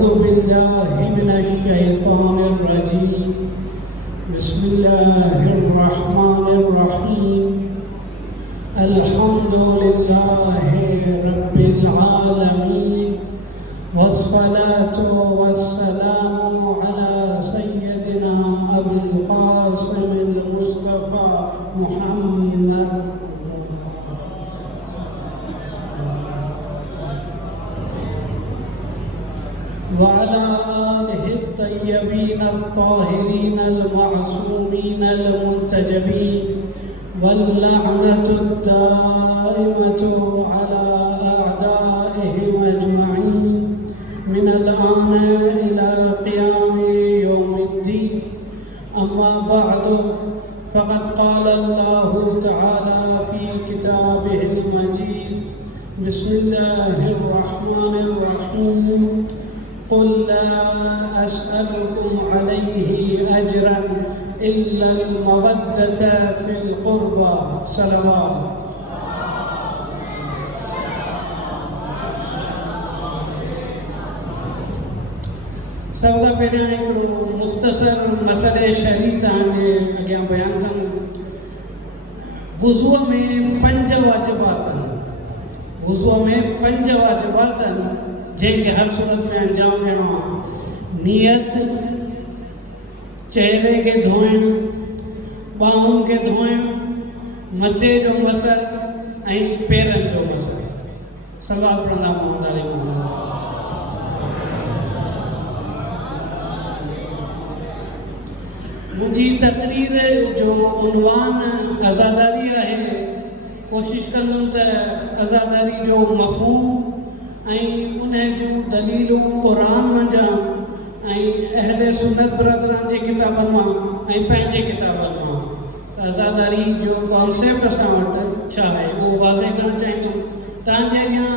أعوذ بالله من الشيطان الرجيم بسم الله الرحمن الرحيم الحمد لله رب العالمين والصلاة والسلام على سيدنا أبي القاسم المصطفى محمد وعلى آله الطيبين الطاهرين المعصومين المنتجبين واللعنة الدائمة على أعدائهم أجمعين من الآن إلى قيام يوم الدين. أما بعد فقد قال الله تعالى في كتابه المجيد بسم الله الرحمن الرحيم قل لا أسألكم عليه أجرا إلا المودة في القربى صلوات. सबका पहिरियों हिकिड़ो मुख़्तसर मसइले शहरी तव्हांजे अॻियां बयानु कनि। वुज़ूअ में 5 वाजिबात आहिनि। वुज़ूअ में 5 वाजिबात आहिनि जंहिंखे हर सूरत में अंजाम ॾियणो आहे। नियत, चेहरे खे धोइणु, ॿाहुनि खे धोइणु, मथे जो मसर ऐं पेरनि जो मसर। सलाह पढ़ंदा मोहम्मद अली मोहम्मद। मुंहिंजी तक़रीर जो उनवान आज़ादारी आहे। कोशिशि कंदुमि त आज़ादारी जो मफ़हूम ऐं उन जूं दलीलूं क़ुरान मंझां ऐं अहले सुन्नत बरदरान जे किताबनि मां ऐं पंहिंजे किताबनि मां त आज़ादारी जो कॉन्सेप्ट असां वटि छा आहे उहो वाज़े करणु चाहींदुमि। तव्हांजे अॻियां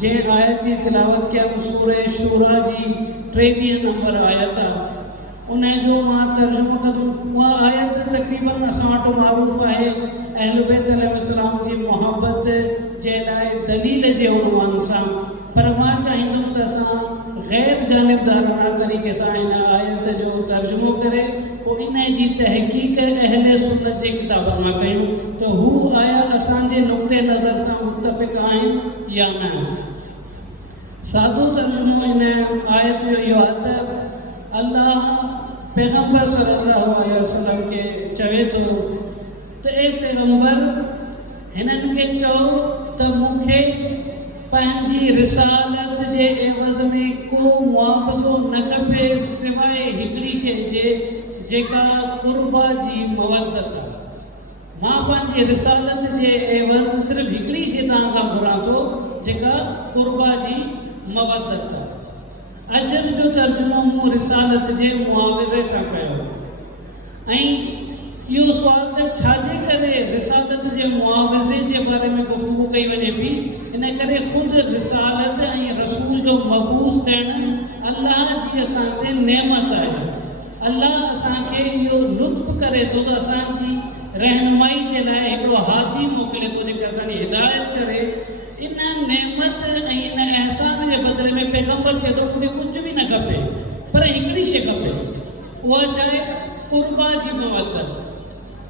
जंहिं आयत जी तिलावत कयमि सूरह शूरा जी 23 नंबर आयत आहे, उन जो मां तर्जुमो कंदुमि। उहा आयत तक़रीबन असां वटि मारूफ़ आहे अहल बैत अलैहिस्सलाम जी मुहबत जे लाइ दलील जे उनवान सां, पर मां चाहींदुमि त असां ग़ैर जानिबदाराना तरीक़े सां इन आयत जो तर्जुमो करे पोइ इन जी तहक़ीक़ अहले सुन्नत जे किताबनि मां कयूं त हू आया असांजे नुक़्ते नज़र सां मुतफ़िक़ आहिनि या न। सादो तर्जुमो इन आयत जो इहो आहे त अल्लाह पैगम्बर सल्लल्लाहु अलैहि वसल्लम खे चवे थो त ए पैगम्बर हिननि खे चओ त मूंखे पंहिंजी रिसालत जे एवज़ में को मुआवज़ो न खपे सवाइ हिकिड़ी शइ जे जेका क़ुर्बा जी मवदत आहे। मां पंहिंजी रिसालत जे एवज़ सिर्फ़ु हिकिड़ी शइ तव्हां खां घुरां थो जेका क़ुर्बा जी मवदत आहे। अजर जो तर्जुमो मूं रिसालत जे मुआवज़े सां कयो ऐं इहो सुवाल त छाजे करे रिसालत जे मुआवज़े जे बारे में गुफ़्तगू कई वञे पई। इन करे ख़ुदि रिसालत ऐं रसूल जो मबूस थियणु अल्लाह जी असां ते नेमत आहे। अल्लाह असांखे इहो लुत्फ़ करे थो त असांजी रहनुमाई जे लाइ हिकिड़ो हादी मोकिले थो जेके असांजी हिदायत करे। इन नेमत ऐं इन अहसान जे बदिले में पैगम्बर चए थो मूंखे कुझु बि न खपे, पर हिकिड़ी शइ खपे, उहा छाहे? क़ुर्बा जी मवदत।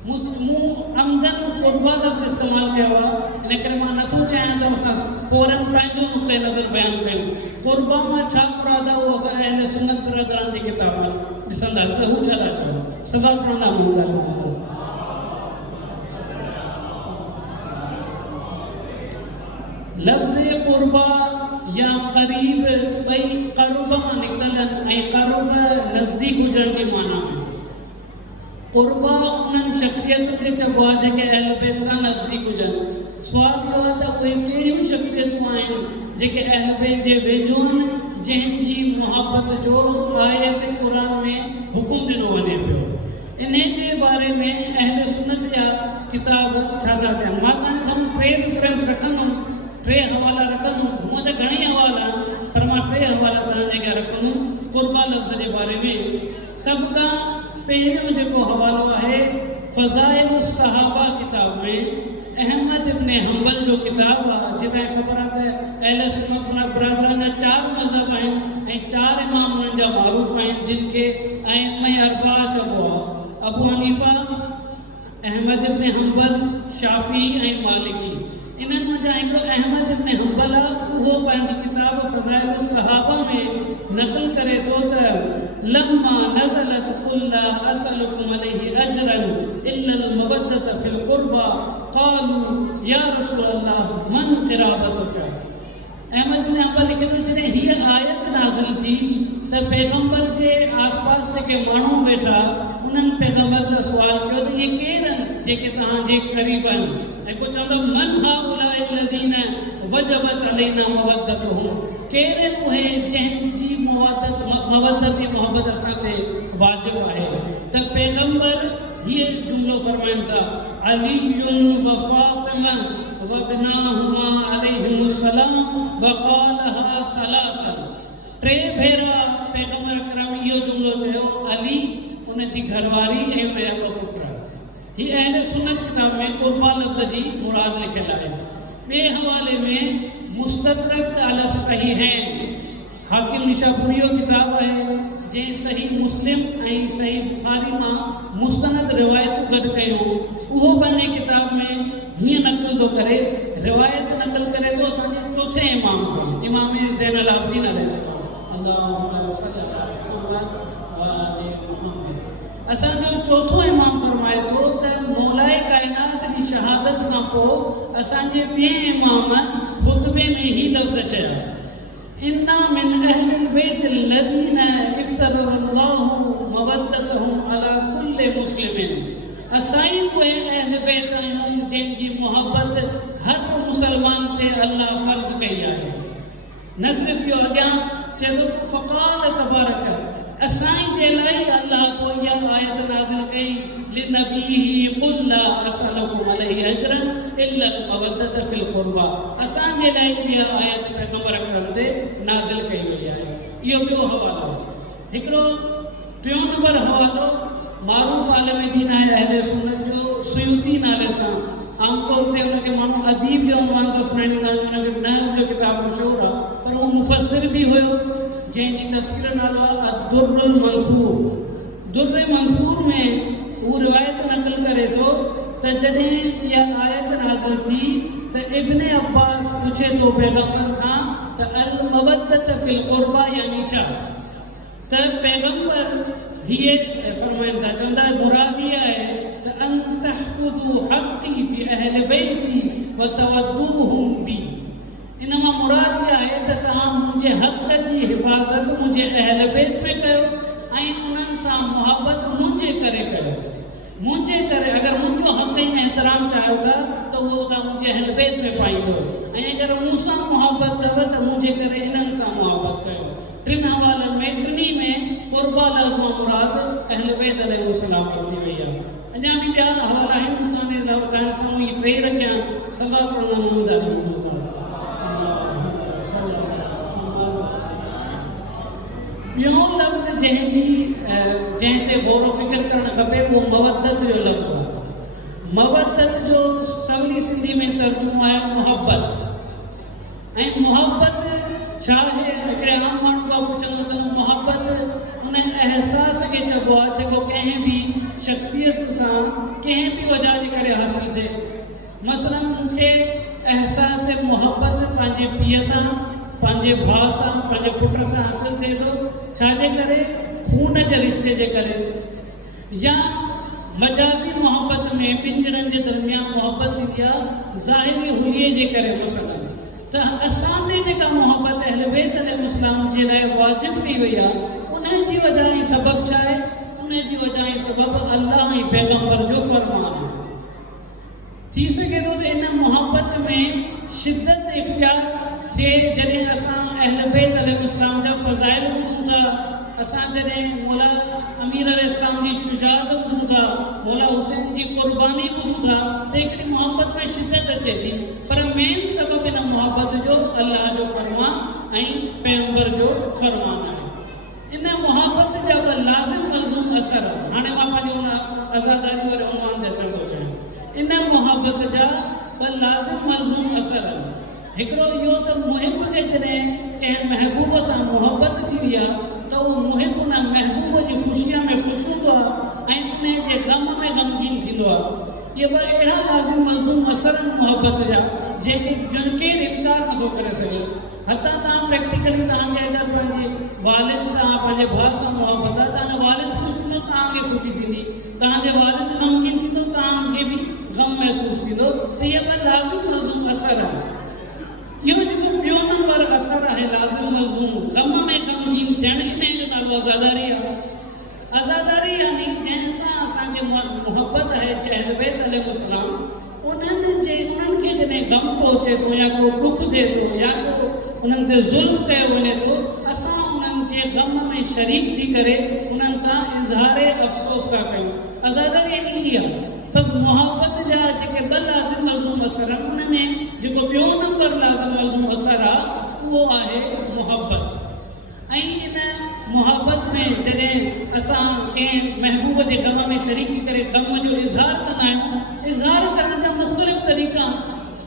मूं अमदन क़ुर्बा लफ़्ज़ इस्तेमालु कयो आहे, इन करे मां नथो चाहियां त असां फ़ौरन पंहिंजो नुक़्ते नज़र बयानु कयूं। क़ुर्बा मां छा मुराद आहे उहो असां अहले सुन्नत बरदरान जे किताब में ॾिसंदासीं त हू छा था चवनि। सभा पढ़ंदा मोहम्मद मोहम्मद। लफ़्ज़ क़ुर्बा या क़रीब ॿई क़रुब मां निकितल आहिनि ऐं क़रुब नज़दीक हुजण जी माना में। क़ुर्बा उन्हनि शख़्सियतुनि खे चइबो आहे जेके अहल बैत सां नज़दीक हुजनि। सुवाल इहो आहे त उहे कहिड़ियूं शख़्सियतूं आहिनि जेके अहल बैत जे वेझो आहिनि, जंहिंजी मुहबत जो आयत क़ुरान में हुकुम ॾिनो वञे पियो। इन जे बारे में अहल सुन्नत जा किताब छा था चवनि। मां तव्हांजे साम्हूं 3 रेफरेंस रखंदुमि, 3 हवाला रखंदुमि। हूअं त घणई हवाला आहिनि, पर मां 3 हवाला तव्हांजे अॻियां रखंदुमि क़ुर्बा लफ़्ज़ जे बारे में। सभ खां पहिरियों जेको हवालो आहे फ़ज़ाइल सहाबा किताब में अहमद इब्न हंबल जो किताब आहे, जिते ख़बर आहे त अहले सुन्नत बरदरान जा 4 मज़हब आहिनि ऐं ऐं 4 इमाम उन्हनि जा मारूफ़ आहिनि जिन खे अइम्मा अरबा चइबो आहे। अबू हनीफ़ा, अहमद इब्न हंबल, शाफ़ी ऐं मालिकी। इन्हनि मंझां हिकिड़ो अहमद इब्न हंबल आहे, उहो पंहिंजी किताब फ़ज़ाइल सहाबा में नक़ल करे थो त लम्मा नज़लत कुल ला असलुकुम अलैहि अजरन इल्लल मवद्दत फिल क़ुर्बा क़ालू या रसूल अल्लाह मन क़िराबतुक। अहमद इब्न हंबल लिखे थो जॾहिं हीअ आयत नाज़िल थी त पैगम्बर जे आसपास जेके माण्हू वेठा उन्हनि पैगम्बर खां सुवाल कयो त इहे केरु आहिनि जेके तव्हांजे क़रीब आहिनि, ऐं को चवंदो मन हाउलाए लदीन वजबत अलैना मवद्दतुहुम, केरु आहिनि उहे जंहिंजी मवद्दत मोहब्बत असां ते वाजिबु आहे। त पैगम्बर हीअ जुमिलो फरमाइनि था अलीयुन व फातिमा व बिनाहुमा अलैहिमुस्सलाम व क़ालहा सलासन। 3 भेरा पैगम्बर अकरम इहो जुमिलो चयो, अली, उनजी घरवारी ऐं उनजा 2 पुट। हीअ अहले सुन्नत किताब में क़ुर्बा लफ़्ज़ जी मुराद लिखियलु आहे। ॿिए हवाले में मुस्तदरक अला सहीहैन, हाकिम निशापुरी जो किताब आहे जंहिं सही मुस्लिम ऐं सही बुखारी मां मुस्तनद रिवायतूं गॾु कयूं। उहो पंहिंजे किताब में हीअं नक़ल थो करे, रिवायत नक़ल करे थो असांजे 4थे इमाम खे, इमाम ज़ैनुल आबिदीन अलैहिस्सलाम। अल्लाहुम्मा सल्लि अला मुहम्मद व आलि मुहम्मद। असांजो 4थो इमाम फरमाए थो त मौलाए काइनात जी शहादत खां पोइ असांजे ॿिए इमाम ख़ुतबे में ही लफ़्ज़ चया, इन्ना मिन अहलिल बैत लदीन इफ्तरल्लाहु मवद्दतहुम अला कुल्लि मुस्लिमिन। असाई उहे अहल बैत आहियूं जंहिंजी मोहब्बत हर मुसलमान ते अल्लाह फ़र्ज़ कई आहे। न सिर्फ़ इहो, अॻियां चए थो फ़क़ाल तबारक, असाई जे लाइ अल्लाह पोइ इहा आयत नाज़िल कई लिनबीही क़ुल ला असलुकुम अलैहि अजरन इल्लल मवद्दत फिल क़ुर्बा। असांजे लाइ इहा आयत पैगम्बर अकरम ते नाज़िल कई वई आहे। इहो ॿियो हवालो। हिकिड़ो 3 नंबर हवालो मारूफ़ आलिम दीन आहे अहले सुन्नत जो सुयूती नाले सां। आमतौर ते हुनखे माण्हू अदीब जो उनवान सां सुञाणींदा आहिनि, हुनखे नाम जो किताब मशहूरु आहे, पर उहो मुफ़स्सिर बि हुयो जंहिंजी तफ़सीर नालो आहे अद-दुर्रुल मंसूर। दुर्र मंसूर में हू रिवायत नक़ल करे थो त जॾहिं इहा आयत नाज़िल थी त इब्न अब्बास पुछे थो पैगम्बर खां त अल मवद्दत फिल क़ुर्बा यानी छा। त पैगम्बर हीअ फरमाइनि था, चवंदा मुराद इहा आहे त अन तहफ़ुज़ू हक़ी फ़ी अहल बैती व तवद्दूहुम बी। इन मां मुराद इहा आहे त तव्हां मुंहिंजे हक़ जी हिफ़ाज़त मुंहिंजे अहल बैत में कयो ऐं उन्हनि सां मुहबत मुंहिंजे करे कयो। मुंहिंजे करे अगरि मुंहिंजो हक़ ऐं एहतराम चाहियो था त उहो तव्हां मुंहिंजे अहल बैत में पाईंदो, ऐं अगरि मूंसां मुहबत अथव त मुंहिंजे करे इन्हनि सां मुहबत कयो। 3 हवालनि में 3 में क़ुर्बा लफ़्ज़ मां मुराद अहल बैत अलैहिस्सलाम थी वई आहे। अञा बि ॿिया हवाला आहिनि, तव्हांजे साम्हूं इहे 3 रखिया। सभा पढ़ण मोहम्मद ॿियो लफ़्ज़ जंहिं ते गौर फ़िक्र करणु खपे उहो मवद्दत जो लफ़्ज़ आहे। मवद्दत जो सवली सिंधी में तर्जुमो आहे मुहबत। ऐं मुहबत छा आहे? हिकिड़े आम माण्हू खां पुछंदो त मुहबत उन अहसास खे चइबो आहे जेको कंहिं बि शख़्सियत सां कंहिं बि वजह जे करे हासिलु थिए। मसलन मूंखे अहसास मुहबत पंहिंजे पीउ सां, पंहिंजे भाउ सां, पंहिंजे पुट सां हासिलु थिए थो, छाजे करे? खून जे रिश्ते जे करे। या मजाज़ी मोहब्बत में ॿिनि ॼणनि जे दरमियान मोहब्बत थींदी आहे ज़ाहिरी हुलीअ जे करे। मसलन त असांजे जेका मोहब्बत अहल बैत अलैहिस्सलाम जे लाइ वाजिबु कई वई आहे, उनजी वजह ऐं सबबु छा आहे? उनजी वजह ऐं सबबु अल्लाह ऐं पैगम्बर जो फ़रमान आहे। थी सघे थो त इन मोहब्बत में शिद्दत इख्तियार थिए जॾहिं असां अहल बैत अलैहिस्सलाम जा फ़ज़ाइल ॿुधूं था, असां जॾहिं मौला अमीर अलैहिस्सलाम जी शुजाअत ॿुधूं था, मौला हुसैन जी क़ुर्बानी ॿुधूं था, त हिकिड़ी मोहब्बत में शिद्दत अचे थी। पर मेन सबबु इन मोहब्बत जो अल्लाह जो फ़रमान ऐं पैगम्बर जो फ़रमान आहे। इन मोहब्बत जा ॿ लाज़िम मलज़ूम असर, हाणे मां पंहिंजो आज़ादारी वारे उनवान ते अचण थो चाहियां। इन मोहब्बत जा ॿ लाज़िम मलज़ूम असर हिकिड़ो इहो त मुहिब खे जॾहिं कंहिं महबूब सां मुहबत थींदी आहे त उहो मुहिब उन महबूब जी ख़ुशीअ में ख़ुशि हूंदो आहे ऐं उन जे गम में ग़मगीन थींदो आहे। इहे ॿ अहिड़ा लाज़िम मलज़ूम असर मुहबत जा जेके जिन केरु इनकार नथो करे सघे। हथां तव्हां प्रैक्टिकली तव्हांखे अगरि पंहिंजे वालिद सां पंहिंजे भाउ सां मुहबत आहे, तव्हांजो वालिद ख़ुशि थींदो, तव्हांखे ख़ुशी थींदी, तव्हांजे वालिद ग़मगीन थींदो, तव्हांखे बि ग़म महसूसु थींदो। त इहे ॿ लाज़िम मलज़ूम असर आहे। इहो जेको ॿियो नंबर असर आहे लाज़िम मलज़ूम ग़म में ग़मगीन थियण, इन जो नालो आज़ादारी आहे। आज़ादारी यानी जंहिंसां असांखे मुहबत आहे अहल बैत अलैहिस्सलाम, उन्हनि खे जॾहिं ग़म पहुचे थो या को ॾुख थिए थो या को उन्हनि ते ज़ुल्म कयो वञे थो, असां उन्हनि जे ग़म में शरीक थी करे उन्हनि सां इज़हार अफ़सोस था कयूं। आज़ादारी यानी इहा आहे। बसि मुहबत जा जेके ॿ लाज़िम मलज़ूम असर आहिनि, उन में जेको ॿियो नंबर लाज़िम मलज़ूम असर आहे उहो आहे मुहबत। ऐं इन मुहबत में जॾहिं असां कंहिं महबूब जे ग़म में शरीक थी करे ग़म जो इज़हार कंदा आहियूं, इज़हार करण जा मुख़्तलिफ़ तरीक़ा,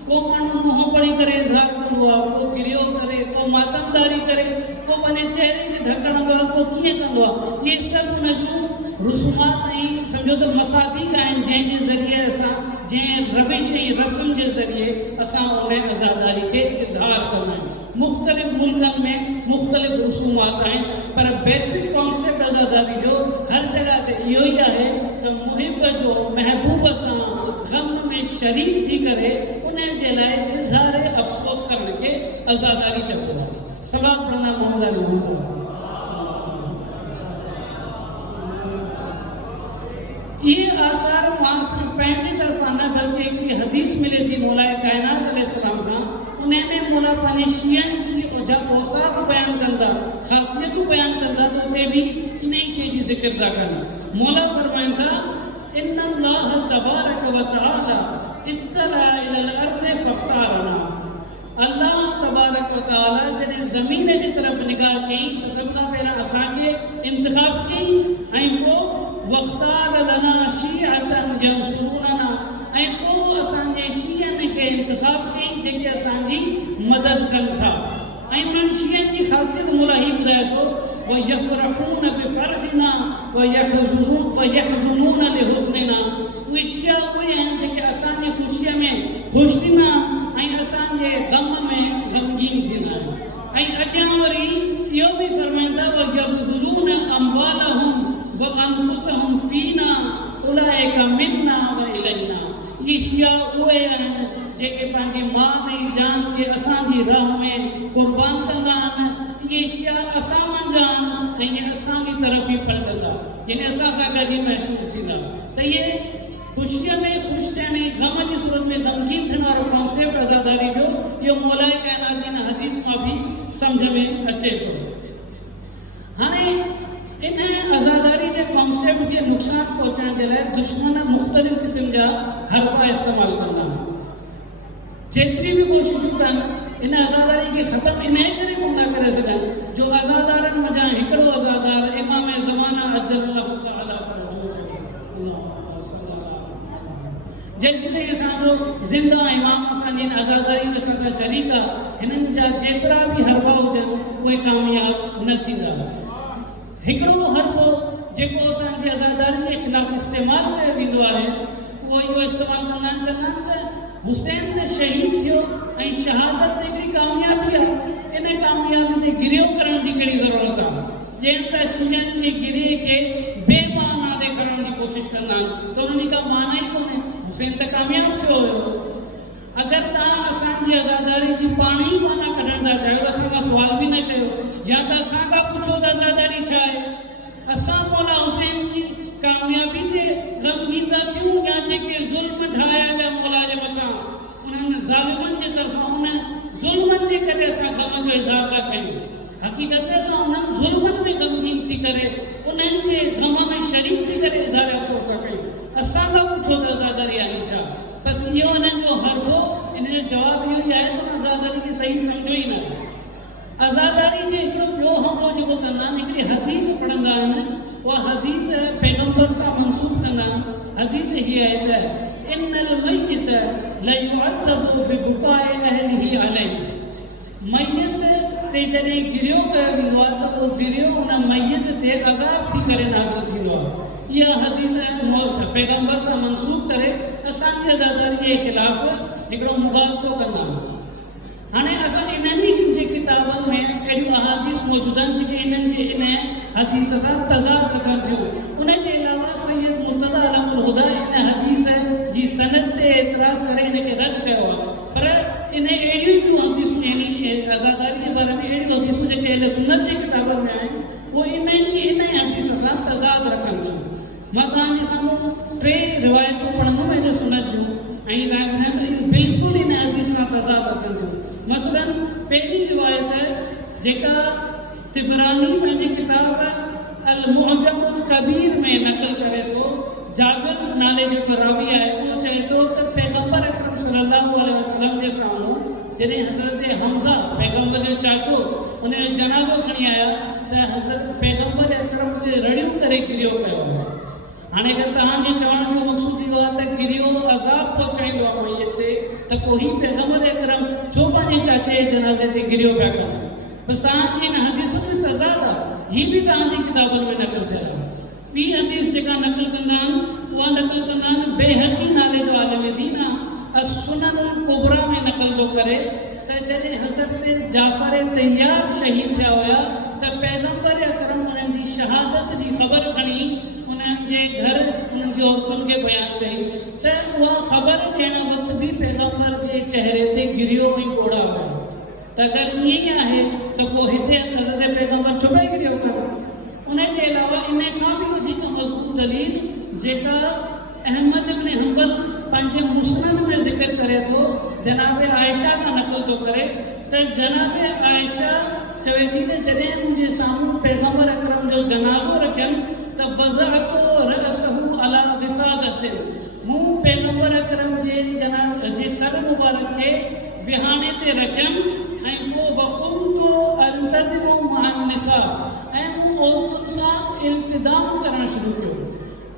को माण्हू मुंहुं पढ़ी करे इज़हार कंदो आहे, को गिरियो करे, को मातमदारी करे, को पंहिंजे चहिरे खे ढकंदो आहे, को कीअं कंदो आहे। इहे सभु उन जूं रुसूमात ऐं सम्झो त मसादीक आहिनि जंहिंजे ज़रिए असां जंहिं रविश ऐं रस्म जे ज़रिए असां उन आज़ादारी खे इज़हार कंदा आहियूं। मुख़्तलिफ़ मुल्कनि में मुख़्तलिफ़ रसूमात आहिनि, पर बेसिक कॉन्सेप्ट आज़ादारी जो हर जॻह ते इहो ई आहे त मुहिब जो महबूब सां ग़म में शरीक थी करे उन जे लाइ इज़हार अफ़सोस करण खे आज़ादारी चइबो आहे। सलात पढ़ंदा मोहम्मद अली मोहम्मद। ये आसार मां सिर्फ पंहिंजी तरफ़ां न बल्कि हिकिड़ी हदीस मिले थी मौलाए काइनात अलैहिस्सलाम खां। उन में मौला पंहिंजे शियनि जी औसाफ़ बयानु कनि था, ख़ासियतूं बयानु कनि था, त उते बि इन ई शइ जी ज़िक्र था कनि। मौला फरमाइनि था इन्ना अल्लाह तबारक व तआला इत्तला इलल अर्ज़ि फ़ख्तारना। अल्लाह तबारक व तआला जॾहिं ज़मीन जी तरफ़ निगाह कई त सभ खां पहिरियां असांखे इंतिख़ाब कई ऐं पोइ वख़्तार लना शीअतन यंसुरूनना, ऐं पोइ असांजे शीअनि खे इंतिख़ाब कई जेके असांजी मदद कनि था। ऐं उन्हनि शीअनि जी ख़ासियत मौला ही ॿुधाए थो वयफ़रहून बिफ़रहिना वयहज़ुनून लिहुस्निना। उहे शिया उहे आहिनि जेके असांजी ख़ुशीअ में ख़ुशि थींदा ऐं असांजे ग़म में ग़मगीन थींदा आहिनि। ऐं अॻियां वरी इहो बि फरमाइनि था वयबज़लून अम्वालहुम वअन्फुसहुम फीना उलाइका मिन्ना व इलैना। इहे शिया उहे आहिनि जेके पंहिंजी माल ऐं जान खे असांजी राह में क़ुर्बान कंदा आहिनि। इहे शिया असां मंझि आहिनि ऐं इहे असांजी तरफ़ ई पलटंदा, यानी असां सां गॾु ई महसूसु थींदा। त इहे ख़ुशीअ में ख़ुशि थियण ऐं ग़म जी सूरत में ग़मगीन थियण वारो कॉन्सेप्ट आज़ादारी जो इहो मौलाए काइनात जी हिन हदीस मां बि सम्झ में अचे थो। हाणे इन आज़ादारी जे कॉन्सेप्ट खे नुक़सानु पहुचाइण जे लाइ दुश्मन मुख़्तलिफ़ क़िस्म जा हरबा इस्तेमालु कंदा आहिनि। जेतिरी बि कोशिशूं कनि इन आज़ादारी खे ख़तमु इन करे कोन था करे सघनि जो आज़ादारनि मंझां हिकिड़ो आज़ादार इमाम ज़माना अजल्लहु तआला जेसिताईं असांजो ज़िंदा इमाम असांजी हिन आज़ादारी में असां सां शरीक आहे, हिननि जा जेतिरा बि हरबा हुजनि उहे कामयाबु न थींदा। हिकिड़ो हरबो जेको असांजी आज़ादारी जे ख़िलाफ़ इस्तेमालु कयो वेंदो आहे उहो इहो इस्तेमालु कंदा आहिनि, चवंदा आहिनि त हुसैन त शहीद थियो ऐं शहादत त हिकिड़ी कामयाबी आहे, इन कामयाबी ते गिरियो करण जी कहिड़ी ज़रूरत आहे। ॼण त शीयनि जे गिरे खे बेमाना ॾेखारण जी कोशिशि कंदा आहिनि, त उन्हनि जी का माना ई कोन्हे। हुसैन त कामयाबु थियो हुयो। अगरि तव्हां असांजी आज़ादारी जी पाण ई माना कढण था चाहियो, असां खां सुवाल बि न कयो या त असां खां पुछो त आज़ादारी छा आहे। असां मौला हुसैन जी कामयाबी ते ग़मगीन था थियूं या जेके ज़ुल्म ढाया विया मौला जे मथां उन्हनि ज़ालिमनि जे तरफ़ां उन ज़ुल्मनि जे करे असां ग़म जो इज़हार था कयूं। हक़ीक़त में असां उन्हनि ज़ुल्मनि में ग़मगीन थी करे उन्हनि जे ग़म में शरीक थी करे इज़हार अफ़सोस था कयूं। असां खां पुछो त आज़ादारी आहे छा। बसि इहो हिननि जो हरबो, इन जो जवाबु इहो ई आहे त आज़ादारी खे सही सम्झो ई न। आज़ादारी जो हिकिड़ो ॿियो हमलो जेको कंदा आहिनि, हिकिड़ी हदीस पढ़ंदा आहिनि, उहा हदीस पैगम्बर सां मनसूब कंदा आहिनि। हदीस हीअ आहे त इन्नल मय्यत ला युअद्दबु बिबुकाए अहलिही अलैहि। मैयत ते जॾहिं गिरियो कयो वेंदो आहे त उहो गिरियो उन मैयत ते अज़ाब थी करे नाज़िल थींदो आहे। इहा हदीस पैगम्बर सां मनसूख करे असांजी आज़ादारीअ जे ख़िलाफ़ हिकिड़ो मुग़ालतो कंदा आहियूं। हाणे असां इन्हनि जे किताबनि में अहिड़ियूं अहादीस मौजूदु आहिनि जेके इन्हनि जे इन हदीस सां तज़ाद रखनि थियूं। उनजे अलावा सैयद मुर्तज़ा अलमुल हुदा इन हदीस जी सनद ते एतिराज़ करे इनखे रद्द कयो आहे। पर इन अहिड़ियूं ॿियूं हदीसूं यानी आज़ादारी जे बारे में अहिड़ियूं हदीसूं जेके अहले सुन्नत जे किताबनि में आहिनि उहे इन हदीस सां तज़ाद रखनि थियूं। मां तव्हांजे साम्हूं 3 रिवायतूं पढ़ंदुमि अहले सुन्नत जूं ऐं तव्हां ॿुधायो त बिल्कुलु इन हदीस सां तज़ाद रखनि थियूं। मसलन पहली रिवायत जेका तिबरानी पंहिंजे किताब अल मुअजमुल कबीर में नक़ल करे थो, जाबिर नाले जो रावी आहे उहो चए थो त पैगम्बर अकरम सल्लल्लाहु अलैहि वसल्लम जे साम्हूं जॾहिं हज़रत हमज़ा पैगम्बर जो चाचो उन जो जनाज़ो खणी आया त हज़रत पैगम्बर अकरम ते रड़ियूं करे गिरियो पियो। हाणे अगरि तव्हांजे चवण जो मक़सूदु इहो आहे त गिरियो अज़ाब पहुचाईंदो आहे मैयत ते त पोइ ही पैगम्बर अकरम छो पंहिंजे चाचे जे जनाज़े ते गिरियो पिया कनि। बसि तव्हांजी हिन हदीसुनि में तज़ाद आहे। हीअ बि तव्हांजी किताबनि में नक़ल थियल आहे। ॿी हदीस जेका नक़ल कंदा आहिनि उहा नक़ल कंदा आहिनि बेहक़ी नाले जो आलिम दीन आहे सुननुल कुबरा में नक़ल थो करे त जॾहिं हज़रत जाफ़र तैयार शहीद थिया हुया त पैगम्बर अकरम उन्हनि जी शहादत जी ख़बर खणी उन्हनि जे घर उन्हनि जी औरतुनि खे बयानु कई त उहा ख़बर ॾियण वक़्तु बि पैगम्बर जे चहिरे ते गिरियो ऐं ॻोड़ा हुआ। त अगरि ईअं ई आहे त पोइ हिते हज़रत पैगम्बर छो पई गिरियो कयो। उनजे अलावा इन खां बि वधीक मज़बूत दलील जेका अहमद इब्न हंबल पंहिंजे मुस्नद में ज़िक्र करे थो जनाब आयशा खां नक़ल थो करे त जनाब आयशा चवे थी त जॾहिं मुंहिंजे साम्हूं पैगम्बर अकरम जो जनाज़ो रखियमि त वज़अतो रअसहु अला विसादतिन मूं पैगम्बर अकरम जे सर मुबारक खे विहाणे ते रखियमि ऐं पोइ वक़ुमतो अंतदिमु मअन निसा ऐं मूं औरतुनि सां इल्तिदाम करणु शुरू कयो।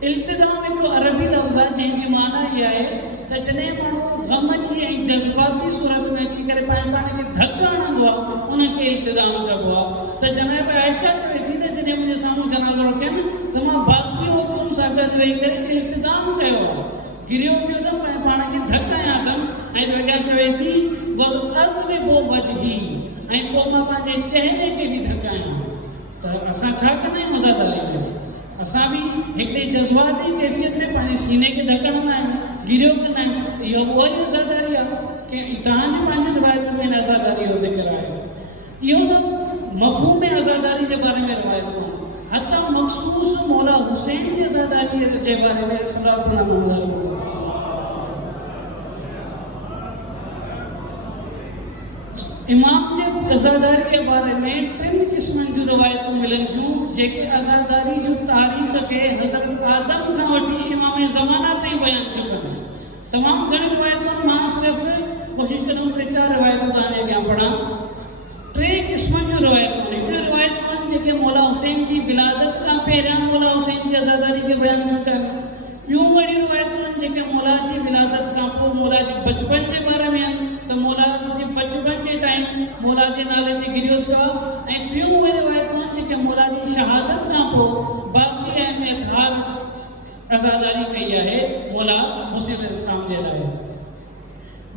इल्तिदाम हिकिड़ो अरबी लफ़्ज़ आहे जंहिंजी माना इहा आहे त जॾहिं माण्हू ग़म जी ऐं जज़्बाती सूरत में अची करे पंहिंजे पाण खे धकु हणंदो आहे उनखे इल्तिदाम चइबो आहे। त जनाब आयशा चवे थी त जॾहिं मुंहिंजे साम्हूं जनाज़ो रखियमि त मां बाक़ी औरतुनि सां गॾु वेही करे इल्तिदाम कयो आहे, गिरियो पियो अथमि पंहिंजे पाण खे धकु हयां अथमि ऐं अॻियां चवे थी वअज़रिबु वजही ऐं पोइ मां पंहिंजे चहिरे खे बि धकु हयां। त असां छा कंदा आहियूं आज़ादारी में? असां बि हिकिड़े जज़्बाती कैफ़ियत में पंहिंजे सीने खे धकु हणंदा आहियूं, गिरियो कंदा आहियूं। इहो उहा ई आज़ादारी आहे की तव्हांजी पंहिंजी रिवायतुनि में आज़ादारी जो ज़िक्र आहे। इहो त मफ़हूम आज़ादारी जे बारे में रिवायतूं हता मख़सूस मौला हुसैन जी आज़ादारी जे बारे में इमाम जे आज़ादारी जे बारे में 3 क़िस्मनि जूं रिवायतूं मिलनि थियूं जेके आज़ादारी जूं तारीख़ खे हज़रत आदम खां वठी इमाम ज़माना ताईं बयानु थियूं कनि। तमामु घणी रिवायतूं मां सिर्फ़ु कोशिशि कंदुमि 3-4 रिवायतूं तव्हांजे अॻियां पढ़ां। 3 क़िस्मनि जूं रिवायतूं आहिनि। हिकिड़ियूं रिवायतूं आहिनि जेके मौला हुसैन जी विलादत खां पहिरियां मौला हुसैन जी आज़ादारी खे बयानु थियूं कनि। ॿियूं अहिड़ियूं रिवायतूं आहिनि जेके मौला जी विलादत खां पोइ मौला जे बचपन जे बारे में आहिनि त मौला जे बचपन जे टाइम मौला जे नाले ते गिरियो थियो आहे। ऐं टियूं उहे रिवायतूं आहिनि जेके मौला जी शहादत खां पोइ बाक़ी अहमियत हार आज़ादारी कई आहे मौला हुसैन इस्लाम जे लाइ।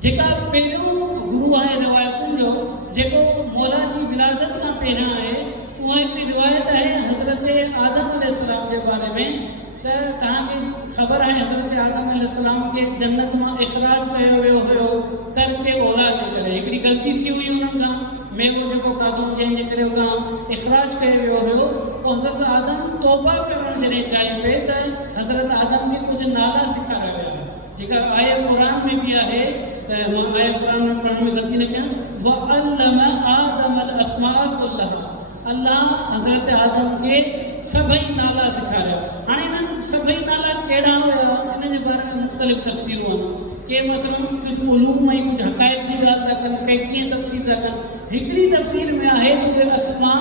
जेका पहिरियों गुरू आहे रिवायतुनि जो जेको मौला जी विलादत खां पहिरियां आहे उहा हिकिड़ी रिवायत आहे हज़रत आदम अलैहिस्सलाम जे बारे में त तव्हांखे ख़बर आहे हज़रत आदम अलैहिस्सलाम खे जन्नत मां इख़राज कयो वियो हुयो तर्क औलाद जे करे। हिकिड़ी ग़लती थी हुई हुननि खां, मेवो जेको खाधो जंहिंजे करे उतां इख़राज कयो वियो हुयो। पोइ हज़रत आदम तौबा करणु जॾहिं चाहे पिए त हज़रत आदम खे कुझु नाला सेखारिया विया जेका आया क़ुर में बि आहे त मां आया क़ुर में पढ़ण में ग़लती न कयां वअल्लम आदम अल अस्माअ कुल्लहा अल्लाह हज़रत आदम खे सभई नाला सेखारिया। हाणे हिननि सभई नाला कहिड़ा हुया इन जे बारे में मुख़्तलिफ़ तफ़सीरूं आहिनि। के मसलन कुझु उलूम ऐं कुझु हक़ाइक़ जी ॻाल्हि था कनि, के कीअं तफ़सीर था कनि। हिकिड़ी तफ़सीर में आहे त उहे अस्मा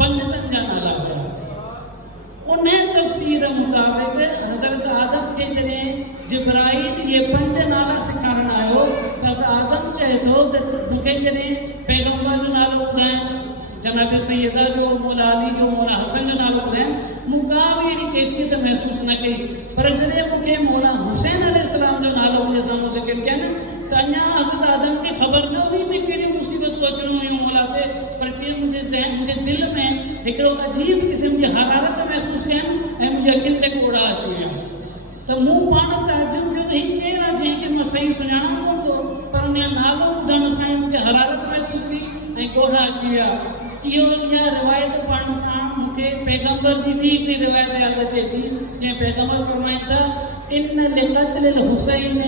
5 जा नाला हुया। उन तफ़सीर मुताबिक़ हज़रत आदम खे जॾहिं जिब्राईल इहे 5 नाला सेखारणु आयो त हज़रत आदम चए थो त मूंखे जॾहिं पैगम्बर जो नालो ॿुधाइनि, जनाब सैयदा जो, मौला अली जो, मौला हसन जो नालो ॿुधाइनि, मूं का बि अहिड़ी कैफ़ियत महसूसु न कई। पर जॾहिं मूंखे मौला हुसैन अलैहिस्सलाम जो नालो मुंहिंजे साम्हूं ज़िक्र कयनि त अञा हज़रत आदम खे ख़बर न हुई त कहिड़ियूं मुसीबतूं अचणियूं हुयूं मौला ते, पर जीअं मुंहिंजे ज़हन, मुंहिंजे दिलि में हिकिड़ो अजीब क़िस्म जी हरारत महसूसु कयनि ऐं मुंहिंजे अखियुनि ते कोड़ा अची विया। त मूं पाण ताजुब कयो त हीउ केरु आहे जंहिंखे मां सही सुञाणा कोन थो, पर उन जो नालो ॿुधण सां ई मूंखे हरारत महसूसु थी ऐं कोड़ा अची विया। इहा रिवायत पढ़ण सां मूंखे पैगम्बर जी ॿी हिकिड़ी रिवायत यादि अचे थी, जंहिं पैगम्बर फरमाइनि था इन लिक़त्लिल हुसैन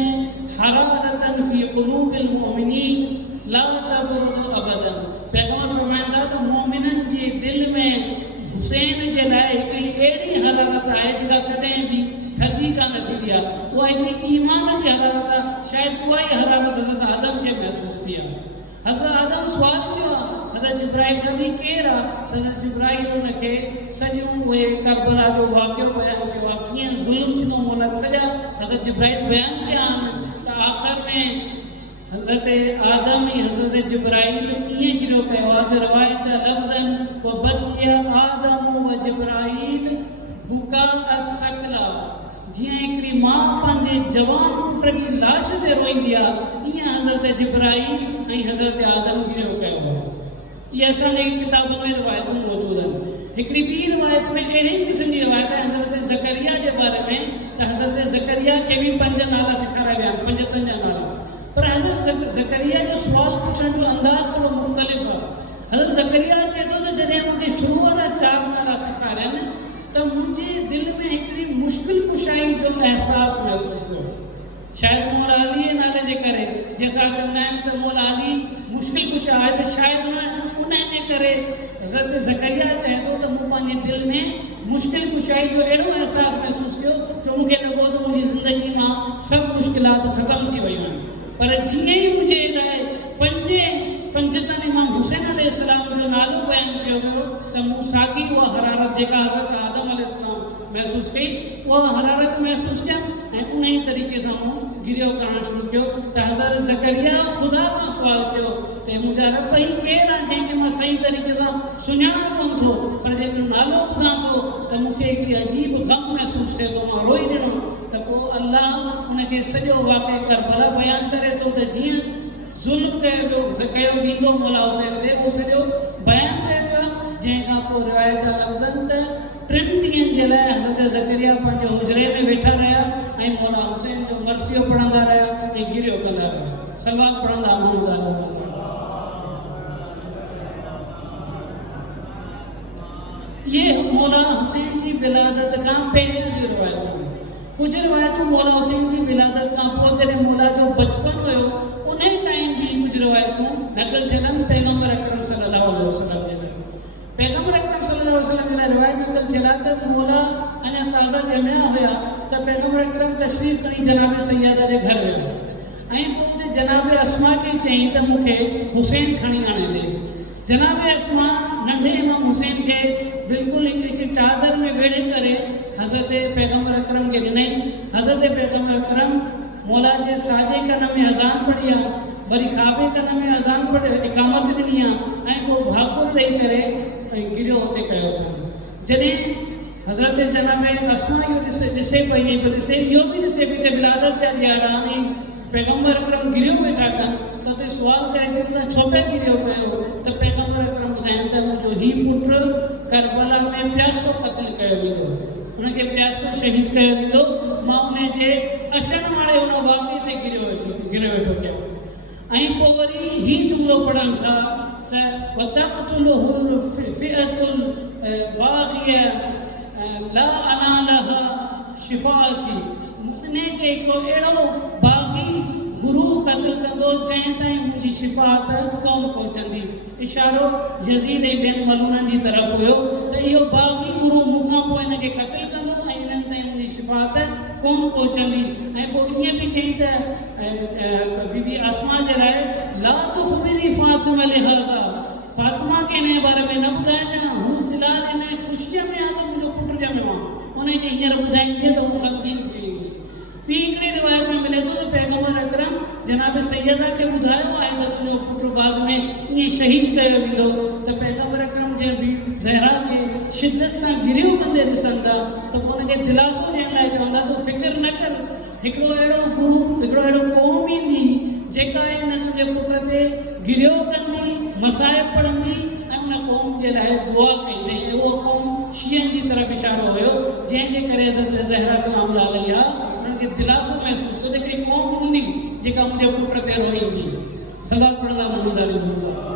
हरारतन फी क़ुलूबिल मुमिनीन ला तबरुद अबदन। पैगम्बर फरमाइनि था त मोमिननि जे दिलि में हुसैन जे लाइ हिकिड़ी अहिड़ी हरारत आहे जेका कॾहिं बि थधी कान थींदी आहे। उहा हिकिड़ी ईमान जी हरारत आहे। शायदि उहा ई हरारत हज़रत आदम खे महसूसु थी आहे। हज़रत आदम सुवाल कयो आहे हज़रत जिब्राइल खां केरु आहे, त हज़रत जिब्राइल हुनखे सॼियूं उहे करबला जो वाक़ियो बयानु कयो आहे, कीअं ज़ुल्म थींदो मौला ते, सॼा हज़रत जिब्राइल बयानु कया आहिनि। त आख़िर में हज़रत आदम ऐं हज़रत जिब्राइल ईअं गिरो कयो आहे जो रवायत लफ़्ज़न व बकिया आदम व जिब्राइल बुका अकला। जीअं हिकिड़ी माउ पंहिंजे जवान पुट जी लाश ते रोईंदी आहे, ईअं हज़रत जिब्राइल ऐं हज़रत आदम गिरो कयो आहे। इहे असांजे किताबुनि में रिवायतूं मौजूदु आहिनि। हिकिड़ी ॿी रिवायत में अहिड़े ई क़िस्म जी रिवायत आहे हज़रत ज़करिया जे बारे में, त हज़रत ज़करिया खे बि 5 नाला सेखारिया विया आहिनि, 5 जा नाला। पर हज़रत ज़करिया जो सुवाल पुछण जो अंदाज़ थोरो मुख़्तलिफ़ आहे। हज़रत ज़करिया चए थो त जॾहिं मूंखे शुरू वारा 4 नाला सेखारियनि त मुंहिंजे दिलि में हिकिड़ी मुश्किल कुशाई जो अहसासु महसूसु थियो। शायदि मौला अली नाले जे करे, जंहिंसां चवंदा आहिनि त मौला अली मुश्किल कुशा आहे, त शायदि उन जे करे हज़रत ज़करिया चए थो त मूं पंहिंजे दिलि में मुश्किल कुशाई जो अहिड़ो अहसासु महसूसु कयो त मूंखे लॻो त मुंहिंजी ज़िंदगी मां सभु मुश्किलात ख़तमु थी वियूं आहिनि। पर जीअं ई मुंहिंजे लाइ 5 इमाम हुसैन अलैहिस्सलाम जो नालो बयानु कयो वियो त मूं साॻी उहा हरारत जेका हज़रत आदम अलैहिस्सलाम महसूसु कई, उहा हरारत महसूसु कयमि ऐं उन ई तरीक़े सां मूं गिरियो करणु शुरू कयो। त हज़रत ज़करिया ख़ुदा खां सुवाल कयो त मुंहिंजा रब ई केरु आहे जंहिंखे मां सही तरीक़े सां सुञाणा कोन थो, पर जंहिंजो नालो ॿुधां थो त मूंखे हिकिड़ी अजीब ग़म महसूसु थिए थो, मां रोई ॾिनो। त पोइ अल्लाह उनखे सॼो वाक़ियो करबला बयानु करे थो त जीअं ज़ुल्म कयो वेंदो मौला हुसैन ते, उहो सॼो बयानु कयो आहे। जंहिं खां पोइ रिवायत लफ़्ज़नि त 3 ॾींहंनि जे लाइ हज़रत ज़करिया पंहिंजे हुजरे में वेठा रहिया ऐं मौला हुसैन जो मरसियो पढ़ंदा रहिया ऐं गिरियो कंदा रहिया, सलवात पढ़ंदा मोहम्मद अली सां। ये मौला हुसैन जी विलादत खां पहिरियों जी रिवायतूं। कुझु रिवायतूं मौला हुसैन जी विलादत खां पोइ जॾहिं मौला जो बचपन हुयो उन टाइम बि कुझु रिवायतूं नक़ल थियल आहिनि पैगम्बर अकरम सल्लल्लाहु अलैहि वसल्लम जे लाइ। पैगम्बर अकरम सल्लल्लाहु अलैहि वसल्लम जे लाइ रिवायत नक़ल थियल आहे त मौला अञा ताज़ा ॼमिया हुया त पैगम्बर अकरम तशरीफ़ खणी जनाब सैयदा जे घर विया ऐं पोइ हुते जनाब अस्मा खे चयईं त मूंखे हुसैन खणी आणे ॾे। जनाब अस्मा नंढे इमाम हुसैन खे बिल्कुलु हिकिड़ी चादर में वेड़े करे हज़रत पैगम्बर अकरम खे ॾिनई। हज़रत पैगम्बर अकरम मौला जे साॼे कन में अज़ान पढ़ी आहे, वरी खाॿे कन में अज़ान पढ़ी इकामत ॾिनी आहे ऐं पोइ भाकुर ॾेई करे गिरियो हुते कयो अथनि। जॾहिं हज़रत जनाब अस्मा इहो ॾिसे पई ऐं ॾिसे इहो बि ॾिसे पई त विलादत जा ॾियारा ऐं पैगम्बर अकरम गिरियो वेठा कनि, त उते सुवाल करे थी त तव्हां छो पिया गिरियो कयो? त पैगम्बर अकरम ॿुधाइनि त मुंहिंजो हीउ पुटु करबला में प्यासो क़त्ल कयो वेंदो, हुनखे प्यासो शहीद कयो वेंदो, मां उन जे अचण वारे हुन वाक़े ते गिरियो वेठो कयो। ऐं पोइ वरी हीउ जुमिलो पढ़नि था त वतक़्तुलुहुल फ़िअतुल बाग़िया ला अना लहा शिफ़ाअती। इनखे हिकिड़ो अहिड़ो बाग़ी गुरू क़त्ल कंदो जंहिं ताईं मुंहिंजी शिफ़ाअत कोन पहुचंदी। इशारो यज़ीद ऐं ॿियनि मलूननि जी तरफ़ हुयो त इहो बाग़ी गुरू मूंखां पोइ हिनखे क़त्ल कंदो ऐं इन्हनि ताईं मुंहिंजी शिफ़ाअत कोन पहुचंदी। ऐं पोइ ईअं बि चई त बीबी आसमा जे लाइ ला तुख़बिरी फ़ातिमा लिहाज़ा, फ़ातिमा खे हिन जे बारे में न ॿुधाइजांइ, हू फ़िलहालु हिन ख़ुशीअ में आहे त मुंहिंजो पुटु ॼमियो आहे, उनखे हींअर ॿुधाईंदी त हू ग़मगीन थी वेंदी। ॿी हिकिड़ी रिवायत में मिले थो त पैगम्बर अकरम जनाब सैयदा खे ॿुधायो आहे त तुंहिंजो पुटु बाद में ईअं शहीद कयो वेंदो, त पैगंबर अकरम जे ज़हरा खे शिदत सां गिरियो कंदे ॾिसनि था त हुनखे दिलासो ॾियण लाइ चवंदा तो फिक्र न कर, हिकिड़ो अहिड़ो गुरु, हिकिड़ो अहिड़ो क़ौम ईंदी जेका हिन तुंहिंजे पुट ते गिरियो कंदी, मसाइब पढ़ंदी ऐं उन क़ौम जे लाइ दुआ कंदी। उहो क़ौम शीअनि जी तरफ़ इशारो हुयो, जंहिंजे करे हज़रत ज़हरा सलाम अलैहा उन्हनि खे दिलासो महसूसु थियो त हिकिड़ी क़ौम हूंदी जेका मुंहिंजे पुट ते रोईंदी। सलात पढ़ंदा मोहम्मद अली मोहम्मद।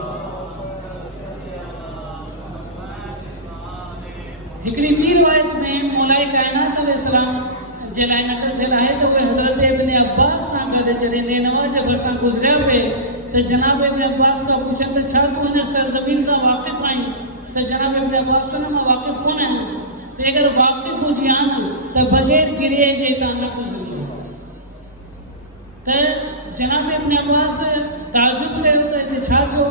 हिकिड़ी ॿी रिवायत में मौलाए काइनात अलैहिस्सलाम जे लाइ नक़ल थियल आहे त उहे हज़रत इब्न अब्बास सां गॾु जॾहिं नेनवा जे भरिसां गुज़रिया पिए त जनाब इब्न अब्बास खां पुछनि त छा तूं हिन सरज़मीन सां वाक़िफ़ आहीं? त जनाब इब्न अब्बास चवनि मां वाक़िफ़ कोन आहियां। त अगरि वाक़िफ़ हुजी हा न त बग़ैर गिरे जे हितां न गुज़री। त जनाब इब्न अब्बास ताजुब कयो त हिते छा थियो?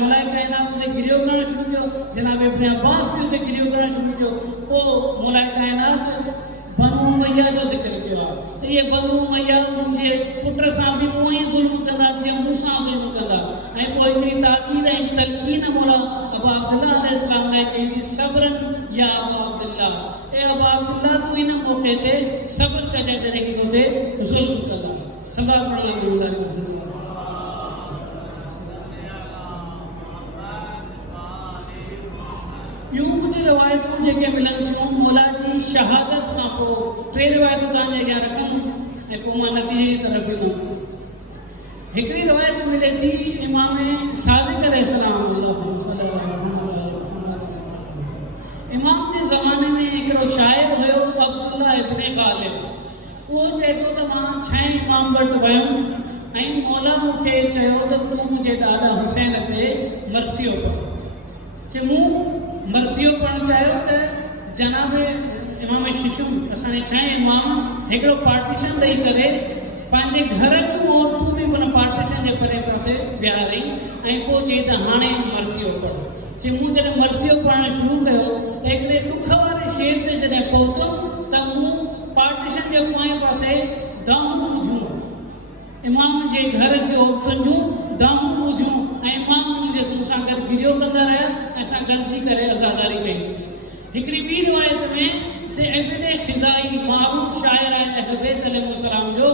मौलाए काइनात उते गिरियो करणु शुरू कयो, जनाब इब्न अब्बास बि उते गिरियो करणु शुरू कयो। पोइ मौलाए काइनात बनु उमैया जो ज़िक्र कयो आहे त इहे बनु उमैया मुंहिंजे पुट सां बि उहो ई ज़ुल्म कंदा जीअं मूं सां ज़ुल्म कंदा। ऐं पोइ हिकिड़ी ताक़ीद ऐं तलक़ीन मौला अबू अब्दुल्लाह अलैहिस्सलाम लाइ कई हुई, सब्रन या अबू अब्दुल्लाह, ए अबू अब्दुल्लाह तूं हिन मौक़े ते सब्र कजांइ जॾहिं तो ते ज़ुल्म कंदा। सलात पढ़ंदा मोहम्मद। यूं कुझु रिवायतूं जेके मिलनि थियूं मौला जी शहादत खां पोइ, टे रिवायतूं तव्हांजे अॻियां रखंदुमि ऐं पोइ मां नतीजे जी तरफ़ ईंदुमि। हिकिड़ी रिवायत मिले थी इमाम सादिक अलैहिस्सलाम, इमाम जे ज़माने में हिकिड़ो शाइर हुयो अब्दुल्ला इब्न गालिब। उहो चए थो त मां 6 इमाम वटि वियुमि ऐं मौला मूंखे चयो त तूं मुंहिंजे ॾाॾा हुसैन ते मरसियो पढ़। चए मूं मरसियो पढ़णु चाहियो त जनाब इमाम शिशुम असांजे 6 इमाम हिकिड़ो पार्टीशन ॾेई करे पंहिंजे घर जूं औरतूं बि हुन पार्टीशन जे परे पासे बीहारई ऐं पोइ चई त हाणे मरसियो पढ़। चई मूं जॾहिं मरसियो पढ़णु शुरू कयो त हिकिड़े ॾुख वारे शेर ते जॾहिं पहुतुमि त मूं पार्टीशन जे पोएं पासे दाऊं ॿुधियूं, इमाम जे घर जी औरतुनि जूं दाऊं ॿुधियूं ऐं इमाम मुंहिंजे सां गॾु गिरियो कंदा रहिया ऐं असां गॾिजी करे अज़ादारी कईसीं। हिकिड़ी ॿी रिवायत में त इब्न खिज़ाई मारूफ़ शाइर आहे अहल बैत अलैहिस्सलाम जो,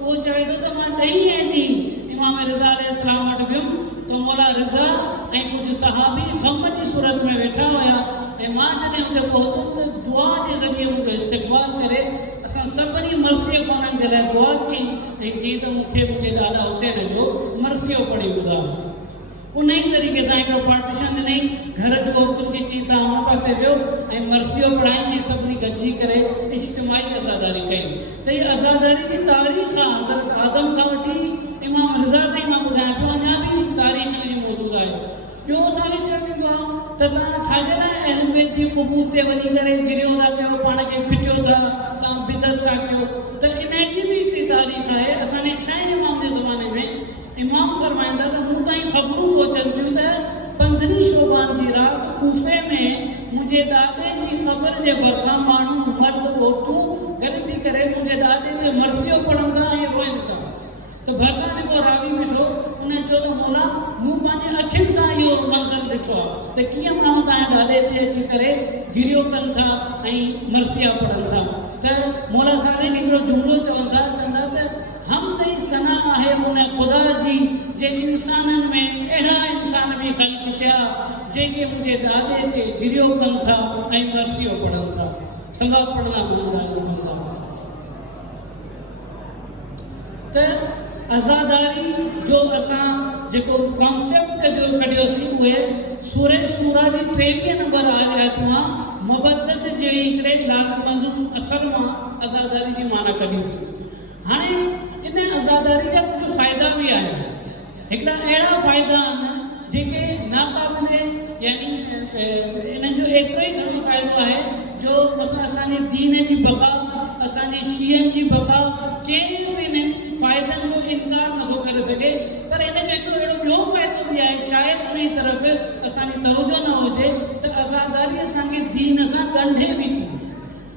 उहो चवे थो त मां ॾही ऐं ॾींहुं इमाम रिज़ा अलैहिस्सलाम वटि वियुमि त मौला रिज़ा ऐं कुझु सहाबी ग़म जी सूरत में वेठा हुया ऐं मां जॾहिं हुते पहुतुमि त दुआ जे ज़रिए मुंहिंजो इस्तक़बाल करे असां सभिनी मरसियो क़ौमनि जे लाइ दुआ कई ऐं चई त मूंखे मुंहिंजे ॾाॾा हुसैन जो मरसियो पढ़ी ॿुधायो। उन ई तरीक़े सां हिकिड़ो पार्टीशन ॾिनई, घर जो औरतुनि खे चई तव्हां हुन पासे वियो ऐं मरसियो पढ़ाई ऐं सभिनी गॾिजी करे इज्तिमाही अज़ादारी कई। त इहा अज़ादारी जी तारीख़ आहे हज़रत आदम खां वठी इमाम रिज़ा ताईं मां ॿुधायां पियो, अञा बि तारीख़ जी मौजूदु आहे। ॿियो असांखे चयो वेंदो आहे त तव्हां छाजे लाइ अहल बैत जी क़बूर ते वञी करे गिरियो था कयो, पाण खे फिटियो था, तव्हां बिदत था कयो। त इन जी बि हिकिड़ी तारीख़ आहे। असांजे 6 इमाम जे ज़माने में इमाम फरमाईंदा त मूं ताईं ख़बरूं पहुचनि थियूं त 15 शोबान जी राति कूफे में मुंहिंजे ॾाॾे जी क़बर जे भरिसां माण्हू मर्द औरतूं गॾिजी करे मुंहिंजे ॾाॾे ते मरसियो पढ़नि था ऐं रोइनि था। त भरिसां जेको रावी बीठो उन चयो त मौला मूं पंहिंजे अखियुनि सां इहो मंज़र ॾिठो आहे त कीअं माण्हू तव्हांजे ॾाॾे ते अची करे गिरियो कनि था ऐं मरसिया पढ़नि था। त मौला साहिब हिकिड़ो जुमिलो चवनि था, चवंदा त हमद ई सना आहे उन ख़ुदा जी जे इंसाननि में अहिड़ा इंसान बि ख़ल्क़ कया जेके मुंहिंजे ॾाॾे ते गिरियो कनि था ऐं मरसियो पढ़नि था। सलात पढ़ंदा मोहम्मद साहिब। त अज़ादारी जो असां जेको कॉन्सेप्ट कढियोसीं उहे सूरह शूरा जी 23 नंबर आयत मां मबदत जहिड़ी हिकिड़े लाज़िम असर मां अज़ादारी जी माना कढीसीं। हाणे इन अज़ादारी जा कुझु फ़ाइदा बि आहिनि। हिकिड़ा अहिड़ा फ़ाइदा आहिनि जेके नाक़ाबिले यानी इन्हनि जो एतिरो ई घणो फ़ाइदो आहे जो असांजे दीन जी बका, असांजी शीयनि जी बका कंहिं बि इन फ़ाइदनि जो इनकार नथो करे सघे। पर इन जो हिकिड़ो अहिड़ो ॿियो फ़ाइदो बि आहे, शायदि उन तरफ़ असांजी तवजो न हुजे त अज़ादारी असांखे दीन सां ॻंढे बि थी,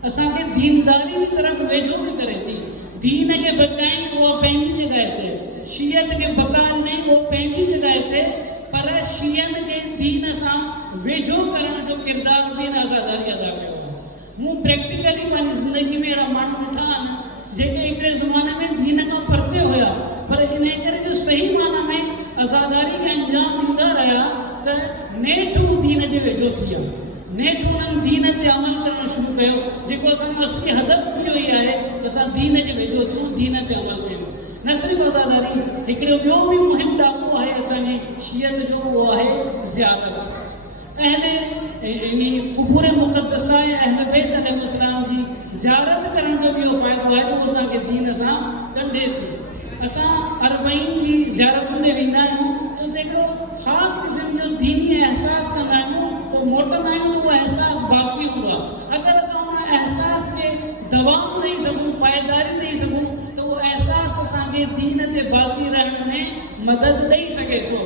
असांखे दीनदारी जी तरफ़ वेझो बि करे थी। दीन खे बचाइनि उहा पंहिंजी जॻह ते, शीयत के बका नहीं वो पंहिंजी जॻह ते पर शीयन के दीन सां वेझो करण जो किरदार भी आज़ादारी अदा कयो। मूं प्रैक्टिकली पंहिंजी ज़िंदगी में अहिड़ा माण्हू ॾिठा आहिनि जेके हिकिड़े ज़माने में दीन खां परते हुया पर इन करे जो सही माना में आज़ादारी खे अंजाम ॾींदा रहिया त नेठि हू दीन जे वेझो थी विया, नेठि हुननि दीन ते अमल करणु शुरू कयो जेको असांजो असली हदफ़ इहो ई आहे त असां दीन जे वेझो थियूं, दीन ते अमल कयूं। न सिर्फ़ु आज़ादारी, हिकिड़ो ॿियो बि मुहिम ॾाको आहे असांजी शीयत जो, उहो आहे ज़ियारत। क़ुबूर मुक़द्दसा ऐं अहल बैत अलैहिस्सलाम जी ज़ियारत करण जो बि इहो फ़ाइदो आहे त उहो असांखे दीन सां ॻंढे थी। असां अरबईन जी ज़ियारतुनि ते वेंदा आहियूं त उते हिकिड़ो ख़ासि क़िस्म जो दीनी अहसासु कंदा आहियूं, पोइ मोटंदा आहियूं त उहो अहसासु बाक़ी हूंदो आहे। अगरि असां उन अहसास खे दवाम ॾेई सघूं, पाइदारी ॾेई सघूं त उहो अहसासु असांखे दीन ते बाक़ी रहण में मदद ॾेई सघे थो।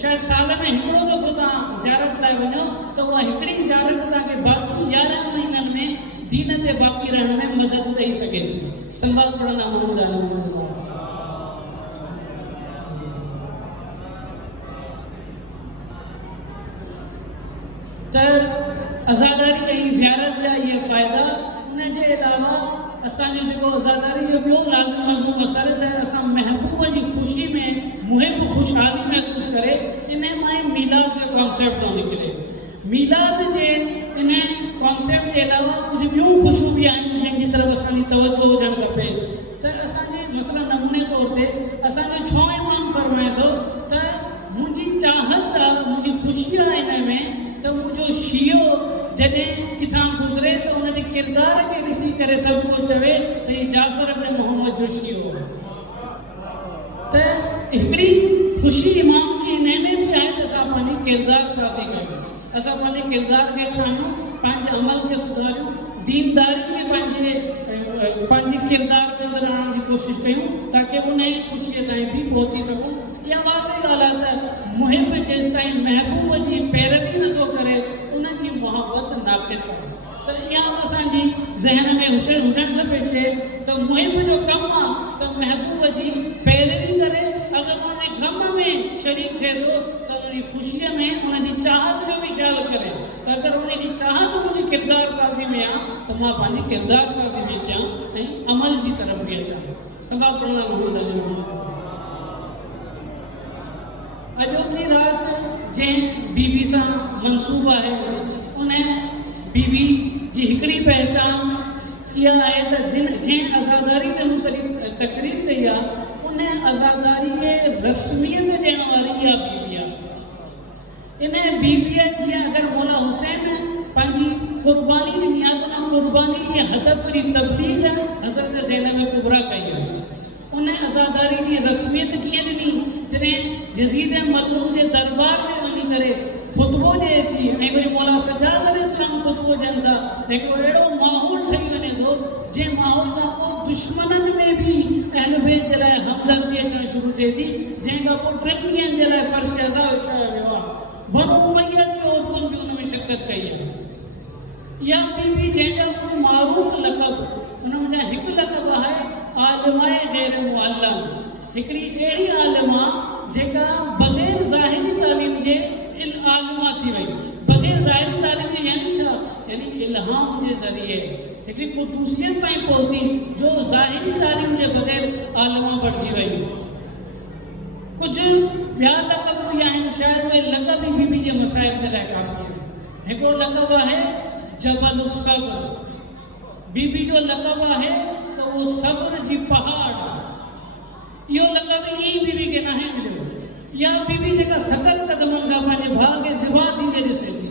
शायदि साल में हिकिड़ो दफ़ो तव्हां ज़ियारत लाइ वञो त उहा हिकिड़ी ज़ियारत तव्हांखे बाक़ी 11 महीननि में दीन ते बाक़ी रहण में मदद ॾेई सघे थी। सलवात पढ़ंदा मोहम्मद आला मोहम्मद साहब। त आज़ादारी ऐं ज़ियारत जा इहे फ़ाइदा, उन जे अलावा असांजो जेको आज़ादारी जो ॿियो लाज़िम मज़मून मसइलो आहे, असां महबूब जी ख़ुशी में मुहिब ख़ुशहाली महसूसु करे इन मां मीलाद जो कॉन्सेप्ट थो निकिरे। मीलाद जे इन कॉन्सेप्ट जे अलावा कुझु ॿियूं ख़ुशियूं बि आहिनि जंहिंजी तरफ़ असांजी तवजो हुजणु खपे। त असांजे मसइला नमूने तौर ते असांजो छो इमाम फरमाए थो त मुंहिंजी चाहत आहे, मुंहिंजी ख़ुशी आहे इन में त मुंहिंजो शियो जॾहिं किथां गुज़रे त हुनजे किरदार खे ॾिसी करे सभु को चवे त हीउ जाफ़र बिन मोहम्मद जो शियो। त हिकिड़ी ख़ुशी इमाम जी इन में बि आहे त असां पंहिंजी किरदार साज़ी कयूं, असां पंहिंजे किरदार खे ठाहियूं, पंहिंजे अमल खे सुधारियूं, दीनदारी खे पंहिंजे किरदार में अंदरि आणण जी कोशिशि कयूं ताकी उन ई ख़ुशीअ ताईं बि पहुची सघूं। इहा वाज़ेह ॻाल्हि आहे त मुहिब जेसि ताईं महबूब जी पैरवी नथो करे उनजी मोहबत नाक़िस आहे। त इहा असांजी ज़हन में हुजणु खपे शइ त मुहिब जो कमु आहे त महबूब जी पैरवी करे, अगरि उनजे ग़म में शरीक थिए थो त उनजी ख़ुशीअ में उनजी चाहत जो बि ख़्यालु करे त अगरि उनजी चाहत मुंहिंजी किरदार साज़ी में आहे त मां पंहिंजी किरदार साज़ी में कयां ऐं अमल जी तरफ़ बि अचां। सलाह पढ़ंदा मोहम्मद अॼोकी राति जंहिं बीबी सां मनसूब आहे उन बीबी जी हिकिड़ी पहचान इहा आहे त जंहिं आज़ादारी ते मुसली तकरीर कई आहे उन आज़ादारी खे रस्मियत ॾियण वारी इहा बीबी आहे। इन बीबीअ जीअं अगरि मौला हुसैन पंहिंजी क़ुर्बानी ॾिनी आहे त उन क़ुर्बानी जी हदफ़ जी तब्दील हज़रत ज़ैनब कुबरा कई आहे। उन आज़ादारी जी रस्मियत कीअं ॾिनी जॾहिं यज़ीद मज़लूम जे दरबार में वञी करे ख़ुतबो ॾिए थी ऐं वरी मौला सज्जाद अलैहिस्सलाम ख़ुतबो ॾियनि था, हिकिड़ो अहिड़ो माहौल ठही वञे थो जंहिं माहौल खां पोइ दुश्मननि में बि अहल बैत जे लाइ हमदर्दी अचणु शुरू थिए थी, जंहिं खां पोइ 3 ॾींहंनि जे लाइ फ़र्श अज़ा विछायो वियो आहे। बनु उमैया जी औरतुनि बि हुन में शिरकत कई आहे। इहा बीबी जंहिंजा कुझु मारूफ़ लक़ब, हुन में हिकु लक़ब आहे आलिमाए ग़ैर मुअल्लम, हिकिड़ी अहिड़ी आलिमा जेका बग़ैर ज़ाहिरी तालीम जे आलिमा थी वई। बग़ैर ज़ाहिरी तालीम जे यानी छा, यानी इल्हाम जे ज़रिए हिकिड़ी क़ुदूसियत ताईं पहुती जो ज़ाहिरी तालीम जे बग़ैर आलिमा बणिजी वई। कुझु ॿिया लक़ब बि आहिनि, शायदि उहे लक़ब ई बीबी जे मसाइब जे लाइ काफ़ी आहिनि। हिकिड़ो लक़ब आहे जबल सब्र, बीबी जो लक़ब आहे त उहो सब्र जी पहाड़ आहे। इहो लक़ब ई बीबी खे नाहे मिलियो। इहा बीबी जेका 70 क़दमनि खां पंहिंजे भाउ खे ज़िबा थींदे ॾिसे थी,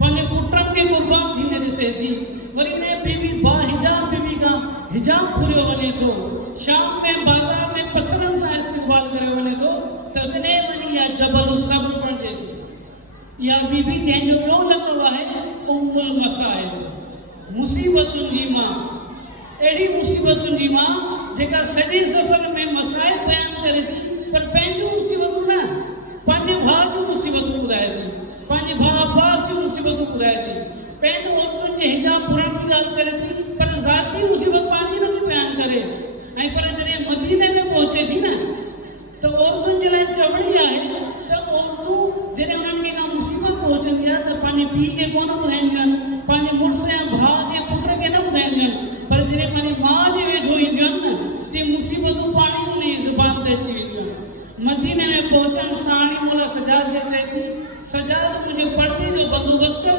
पंहिंजे पुटनि खे क़ुर्बान थींदे ॾिसे थी, वरी इन बीबी बाहिजाब बीबी खां हिजाब फुरियो वञे थो, शाम में बाज़ार में पथरनि सां इस्तेमाल करे वञे थो, त तॾहिं वञी इहा जबल सब्र बणिजे थी। इहा बीबी जंहिंजो ॿियो लक़ब आहे उम्मुल मसाइब, मुसीबतुनि जी मां। अहिड़ी मुसीबतुनि जी मां जेका सॼे सफ़र में मसाइब बयानु करे थी, पर पंहिंजूं मुसीबतूं न, पंहिंजे भाउ जूं मुसीबतूं ॿुधाए थी, पंहिंजे भाउ अब्बास जूं मुसीबतूं ॿुधाए थी, पंहिंजो औरतुनि जे हिजाब पुरण जी ॻाल्हि करे थी, पर ज़ाती मुसीबत पंहिंजी नथी बयानु करे। ऐं पर जॾहिं मदीने में पहुचे थी न कोन ॿुधाईंदियूं आहिनि, पंहिंजे मुड़ुस या भाउ या पुट खे न ॿुधाईंदियूं आहिनि, पर जॾहिं पंहिंजी माउ जे वेझो ईंदियूं आहिनि न, ते मुसीबतूं पाण ई उन जी ज़ुबान ते अची वेंदियूं आहिनि। मदीने में पहुचण साण ई मोला सजाद खे चए थी, सजाद मुंहिंजे पर्दे जो बंदोबस्तु कर,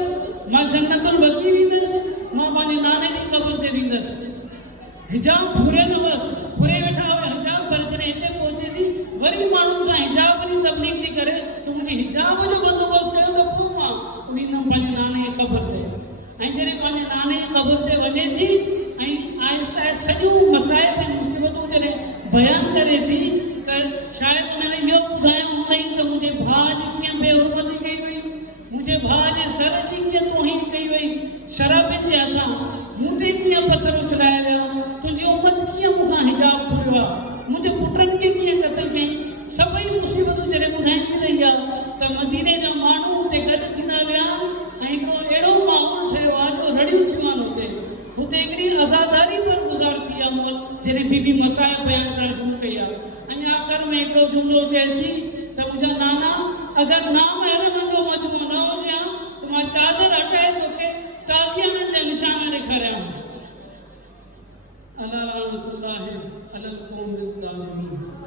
मां जन्नतुल बकी वेंदसि, मां पंहिंजे नाने जी क़ब्र ते वेंदसि। हिजाब फुरे न बसि, फुरे वेठा हुआ हिजाब, पर जॾहिं हिते पहुचे थी वरी माण्हुनि सां हिजाब जी तबलीग थी करे, त मुंहिंजे हिजाब जो बंदोबस्तु कयो त पोइ मां वेंदमि पंहिंजे नाने जी क़ब्र ते। ऐं जॾहिं पंहिंजे नाने जी क़ब्र ते वञे थी ऐं आहिस्ता आहिस्ता सॼियूं मसाइब ऐं मुसीबतूं जॾहिं बयानु करे थी, त शायदि उन में इहो ॿुधायो हूंदई त मुंहिंजे भाउ जी कीअं बेहुरमती कई वई, मुंहिंजे भाउ जे सर जी कीअं तौहीन कई वई, शराबियुनि जे हथां मूं ते कीअं पथर उछलाया विया, तुंहिंजी उमत कीअं मूंखां हिजाब फुरियो आहे, मुंहिंजे पुटनि खे कीअं क़तल कयईं। सभई मुसीबतूं जॾहिं ॿुधाईंदी रही आहे, त मदीने जा माण्हू हुते गॾु थींदा विया ऐं हिकिड़ो अहिड़ो माहौल ठहियो आहे जो रड़ियूं थियूं आहिनि। हुते हिकिड़ी आज़ादारी पर गुज़ार थी आहे जॾहिं बीबी मसाइब बयानु करणु शुरू कई आहे। ऐं आख़िर में हिकिड़ो जुमिलो चए थी त मुंहिंजा नाना, अगरि नामहरमनि जो मजमो न हुजे हा त मां चादर हटाए तोखे ताज़ियाननि जा निशान ॾेखारियां। अला रहमतुल्लाहि अलल क़ौमिल ज़ालिमीन।